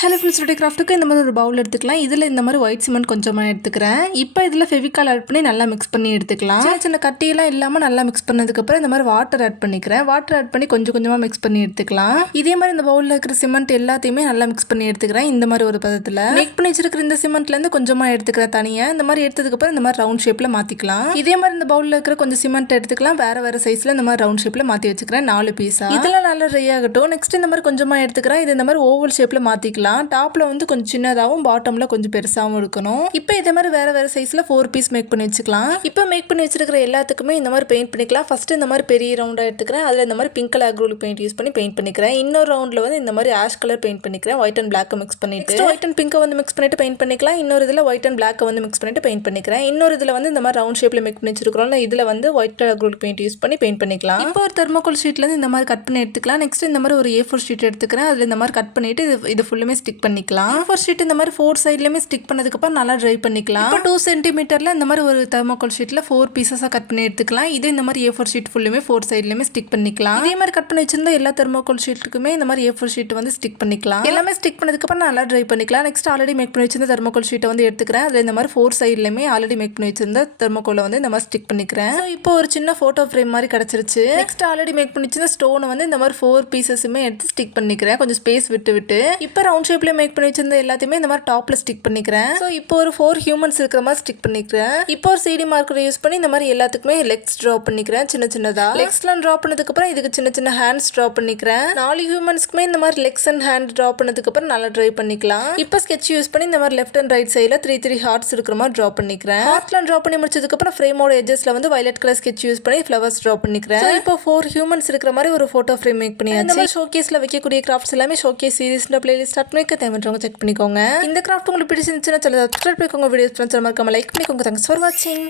Hello friends, today கிராஃப்ட்டுக்கு இந்த மாதிரி ஒரு பவுல் எடுத்துக்கலாம். இதில் இந்த மாதிரி ஒயிட் சிமெண்ட் கொஞ்சமாக எடுத்துக்கிறேன். இப்போ இதில் ஃபெவிகால் ஆட் பண்ணி நல்லா மிக்ஸ் பண்ணி எடுத்துக்கலாம். சின்ன சின்ன கட்டியெல்லாம் இல்லாமல் நல்லா மிக்ஸ் பண்ணதுக்கப்புறம் இந்த மாதிரி வாட்டர் ஆட் பண்ணிக்கிறேன். வாட்டர் ஆட் பண்ணி கொஞ்சம் கொஞ்சமாக மிக்ஸ் பண்ணி எடுத்துக்கலாம். இதே மாதிரி இந்த பவுலில் இருக்கிற சிமெண்ட் எல்லாத்தையுமே நல்லா மிக்ஸ் பண்ணி எடுத்துக்கிறேன். இந்த மாதிரி ஒரு பதத்தில் மேக் பண்ணி வச்சிருக்கிற இந்த சிமெண்ட்லேருந்து கொஞ்சமாக எடுத்துக்கிறேன் தனியாக. இந்த மாதிரி எடுத்ததுக்கப்புறம் இந்த மாதிரி ரவுண்ட் ஷேப்பில் மாற்றிக்கலாம். இதே மாதிரி இந்த பவுலில் இருக்கிற கொஞ்சம் சிமெண்ட் எடுத்துக்கலாம். வேறு வேறு சைஸில் இந்த மாதிரி ரவுண்ட் ஷேப்பில் மாற்றி வச்சுக்கிறேன் 4 பீஸாக. இதெல்லாம் நல்லா ட்ரை ஆகட்டும். நெக்ஸ்ட் இந்த மாதிரி கொஞ்சமாக எடுத்துக்கிறேன். இது இந்த மாதிரி ஓவல் ஷேப்பில் மாற்றிக்கலாம். டாப்ல வந்து கொஞ்சம் சின்னதாகவும் பாட்டம்ல கொஞ்சம் பெருசாகவும் இருக்கணும். இப்போ இதே மாதிரி வேற வேற சைஸ்ல 4 பீஸ் மேக் பண்ணி வச்சுக்கலாம். இப்போ மேக் பண்ணி வச்சிருக்கிற எல்லாத்துக்குமே இந்த மாதிரி பெயிண்ட் பண்ணிக்கலாம். ஃபர்ஸ்ட் இந்த மாதிரி பெரிய ரவுண்டா எடுத்துக்கிறேன். அதுல இந்த மாதிரி pink colour acrylic paint use பண்ணி பெயிண்ட் பண்ணிக்கிறேன். இன்னொரு ரவுண்ட்ல வந்து இந்த மாதிரி ஆஷ் கலர் பெயிண்ட் பண்ணிக்கிறேன். ஒயிட் அண்ட் பிளாக் மிக்ஸ் பண்ணிட்டு ஒயிட் அண்ட் பிங்க் வந்து மிக்ஸ் பண்ணிட்டு பெயிண்ட் பண்ணிக்கலாம். இன்னொரு இதுல ஒயிட் அண்ட் பிளாக் வந்து மிக்ஸ் பண்ணிட்டு பெயிண்ட் பண்ணிக்கிறேன். இன்னொரு இதுல வந்து இந்த மாதிரி ரவுண்ட் ஷேப்ல மேக் பண்ணி வச்சிருக்கிறோம். இதுல வந்து white colour acrylic paint use பண்ணி பெயிண்ட் பண்ணிக்கலாம். இப்போ ஒரு தெர்மோகோல் ஷீட்ல இருந்து இந்த மாதிரி கட் பண்ணி எடுத்துக்கலாம். நெக்ஸ்ட் இந்த மாதிரி ஒரு A4 ஷீட் எடுத்துக்கிறேன். அதுல இந்த மாதிரி கட் பண்ணிட்டு இது ஃபுல்லுமே ஸ்டிக் பண்ணிக்கலாம். A4 ஷீட் இந்த மாதிரி 4 சைட்லயுமே ஸ்டிக் பண்ணதுக்கப்புறம் நல்லா ட்ரை பண்ணிக்கலாம். இப்போ 2 சென்டிமீட்டர்ல இந்த மாதிரி ஒரு தெர்மோகோல் ஷீட்ல 4 பீசஸாக கட் பண்ணி எடுத்துக்கலாம். இது இந்த மாதிரி A4 ஷீட் ஃபுல்லுமே 4 சைட்லயுமே ஸ்டிக் பண்ணிக்கலாம். இதே மாதிரி கட் பண்ணி வச்சிருந்தா எல்லா தெர்மோகோல் ஷீட்டுக்குமே இந்த மாதிரி A4 ஷீட் வந்து ஸ்டிக் பண்ணிக்கலாம். எல்லாமே ஸ்டிக் பண்ணதுக்கப்புறம் நல்லா ட்ரை பண்ணிக்கலாம். நெக்ஸ்ட் ஆல்ரெடி மேக் பண்ணி வச்சிருந்த தெர்மோகோல் ஷீட்டை வந்து எடுத்துக்கிறேன். அதில் இந்த மாதிரி 4 சைட்லயுமே ஆல்ரெடி மேக் பண்ணி வச்சிருந்த தெர்மோகோலை வந்து இந்த மாதிரி ஸ்டிக் பண்ணிக்கிறேன். இப்போ ஒரு சின்ன போட்டோ ஃப்ரேம் மாதிரி கிடைச்சிருச்சு. நெக்ஸ்ட் ஆல்ரெடி மேக் பண்ணி வச்சிருந்த ஸ்டோனை வந்து இந்த மாதிரி 4 பீசஸுமே எடுத்து ஸ்டிக் பண்ணிக்கிறேன். கொஞ்சம் ஸ்பேஸ் விட்டு விட்டு இப்போ ரவுண்ட் ஷேப்ல மேக் பண்ணி வச்சிருந்த எல்லாத்தையுமே இந்த மாதிரி டாப்ல ஸ்டிக் பண்ணிக்கிறேன். ஸோ இப்போ ஒரு 4 ஹியூமன்ஸ் இருக்கிற மாதிரி ஸ்டிக் பண்ணிக்கிறேன். இப்போ ஒரு CD மார்க்கரை யூஸ் பண்ணி இந்த மாதிரி எல்லாத்துக்குமே லெக்ஸ் ட்ரா பண்ணிக்கிறேன். சின்ன சின்னதா லெக்ஸ்லாம் ட்ரா பண்ணதுக்கு அப்புறம் இதுக்கு சின்ன சின்ன ஹேண்ட்ஸ் ட்ரா பண்ணிக்கிறேன். 4 ஹியூமன்ஸ்க்குமே இந்த மாதிரி லெக்ஸ் அண்ட் ஹேண்ட் ட்ரா பண்ணதுக்கு அப்புறம் நல்லா ட்ரை பண்ணிக்கலாம். இப்போ ஸ்கெட்ச் யூஸ் பண்ணி இந்த மாதிரி லெஃப்ட் அண்ட் ரைட் சைடில் 3 ஹார்ட்ஸ் இருக்கிற மாதிரி ட்ரா பண்ணிக்கிறேன். ஹார்ட்லாம் ட்ரா பண்ணி முடிச்சதுக்கு அப்புறம் ஃப்ரேமோட எட்ஜஸ்ல வந்து வயலட் கலர் ஸ்கெட்ச் யூஸ் பண்ணி ஃப்ளவர்ஸ் ட்ரா பண்ணிக்கிறேன். இப்போ 4 ஹியூமன்ஸ் இருக்கிற மாதிரி ஒரு போட்டோ ஃப்ரேம் மேக் பண்ணியாச்சு. இந்த மாதிரி ஷோகேஸ்ல வைக்கக்கூடிய கிராஃப்ட்ஸ் எல்லாமே ஷோகேஸ் சீரிஸ்ல பிளேலிஸ்ட் ஸ்டார்ட் பண்ணிக்க தேவைன்றவங்க செக் பண்ணிக்கோங்க. இந்த கிராஃப்ட் உங்களுக்கு பிடிச்சிருந்துச்சுன்னா சப்ஸ்கிரைப் பண்ணிக்கோங்க. வீடியோஸ் ஃப்ரெண்ட்ஸ் மறக்காம லைக் பண்ணிக்கோங்க. தேங்க்ஸ் ஃபார் வாட்சிங்.